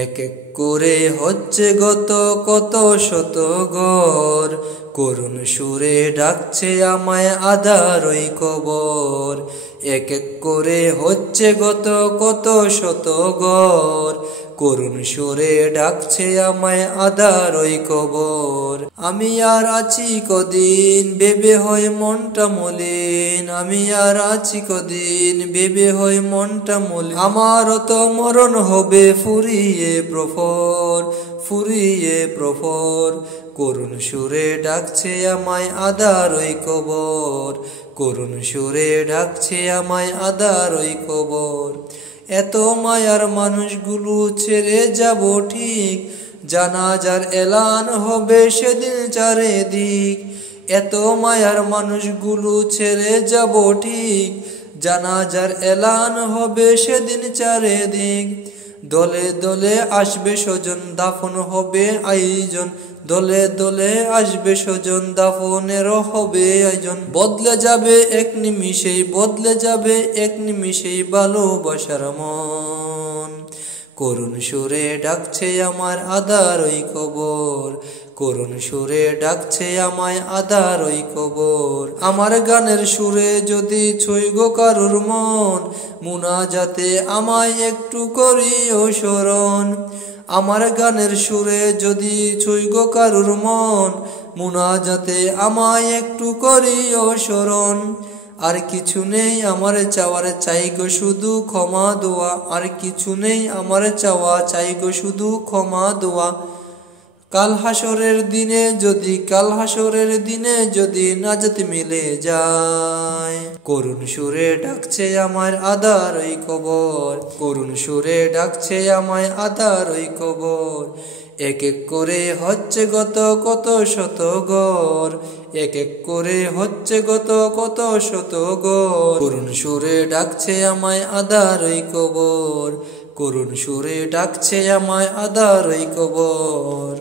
এক এক করে হচ্ছে কত শত ঘর, করুণ সুরে ডাকছে আমায় আধার ওই কবর। এক এক করে হচ্ছে কত শত ঘর, করুণ সুরে ডাকছে আমায় আধার ওই কবর। আমি আর আছি কদিন ভেবে হয় মনটা মলিন, আমি আর আছি কদিন ভেবে হয় মনটা মলিন। আমারও তো মরণ হবে ফুরিয়ে প্রহর, ফুরিয়ে প্রহর। করুণ সুরে ডাকছে আমায় আধার ওই কবর, করুণ সুরে ডাকছে আমায় আধার ওই কবর। এত মায়ার মানুষগুলো ছেড়ে যাব ঠিক, জানাজার এলান হবে সেদিন চারিদিক। এত মায়ার মানুষগুলো ছেড়ে যাব ঠিক, জানাজার এলান হবে সেদিন চারিদিক। দলে দলে আসবে স্বজন, দাফন হবে আয়োজন। দলে দলে আসবে স্বজন, দাফনেরও হবে আয়োজন। বদলে যাবে এক নিমিষেই, বদলে যাবে এক নিমিষেই ভালোবাসার মন। করুণ সুরে ডাকছে আমার আধার ওই কবর, করুণ সুরে ডাকছে আমায় আধার ওই কবর। আমার গানের সুরে যদি ছুঁই গো কারুর মন, মুনাজাতে আমায় একটু করিও স্মরণ। আমার গানের সুরে যদি ছুঁই গো কারুর মন, মুনাজাতে আমায় একটু করিও স্মরণ। আর কিছু নেই আমার চাওয়ার, চাই গো শুধু ক্ষমা দোয়া। আর কিছু নেই আমার চাওয়া, চাই গো শুধু ক্ষমা দোয়া। কাল হাসরের দিনে যদি, কাল হাসরের দিনে যদি নাজাত মিলে যায়। করুণ সুরে ডাকছে আমার আধার ওই কবর, করুণ সুরে ডাকছে আমায় আধার ওই কবর। এক এক করে হচ্ছে কত শত ঘর, এক এক করে হচ্ছে কত শত ঘর। করুণ সুরে ডাকছে আমায় আধার ওই কবর, করুণ সুরে ডাকছে আমায় আধার ওই কবর।